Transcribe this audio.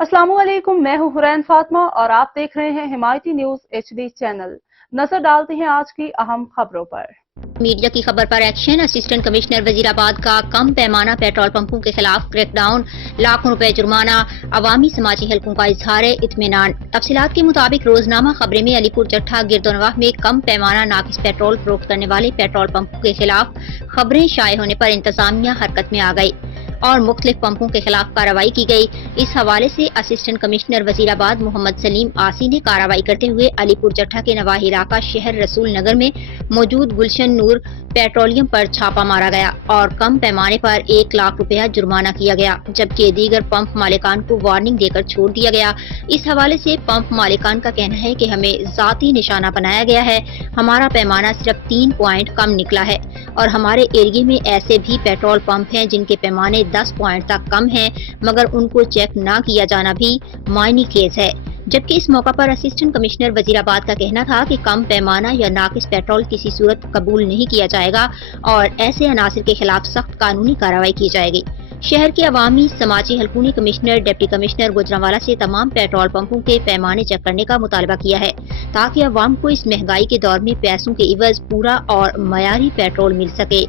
अस्सलाम वालेकुम, मैं हूं हुरैन फातिमा और आप देख रहे हैं हिमायती न्यूज HD चैनल। नजर डालते हैं आज की अहम खबरों पर। मीडिया की खबर पर एक्शन। असिस्टेंट कमिश्नर वजीराबाद का कम पैमाना पेट्रोल पंपों के खिलाफ क्रैकडाउन, लाखों रुपए जुर्माना, अवामी समाजी हलकों का इजहार इत्मीनान। तफसीलात के मुताबिक रोजनामा खबरें में अलीपुर चट्ठा गिरदोनवाह में कम पैमाना नाकिस पेट्रोल फरोख्त करने वाले पेट्रोल पंपों के खिलाफ खबरें शाये होने पर इंतजामिया हरकत में आ गई और मुख्तलिफ पंपों के खिलाफ कार्रवाई की गई। इस हवाले से असिस्टेंट कमिश्नर वजीराबाद मोहम्मद सलीम आसी ने कार्रवाई करते हुए अलीपुर चट्ठा के नवाही इलाका शहर रसूल नगर में मौजूद गुलशन नूर पेट्रोलियम पर छापा मारा गया और कम पैमाने पर 1 लाख रुपया जुर्माना किया गया, जबकि दीगर पंप मालिकान को वार्निंग देकर छोड़ दिया गया। इस हवाले से पंप मालिकान का कहना है कि हमें जाती निशाना बनाया गया है, हमारा पैमाना सिर्फ 3 पॉइंट कम निकला है और हमारे एरिया में ऐसे भी पेट्रोल पंप हैं जिनके पैमाने 10 पॉइंट तक कम हैं, मगर उनको चेक न किया जाना भी मायनी केस है। जबकि इस मौका पर असिस्टेंट कमिश्नर वजीराबाद का कहना था कि कम पैमाना या नाकिस पेट्रोल किसी सूरत कबूल नहीं किया जाएगा और ऐसे अनासिर के खिलाफ सख्त कानूनी कार्रवाई की जाएगी। शहर के अवामी समाजी हलकों ने कमिश्नर, डिप्टी कमिश्नर गुजरांवाला से तमाम पेट्रोल पंपों के पैमाने चेक करने का मुतालबा किया है ताकि अवाम को इस महंगाई के दौर में पैसों के इवज पूरा और मयारी पेट्रोल मिल सके।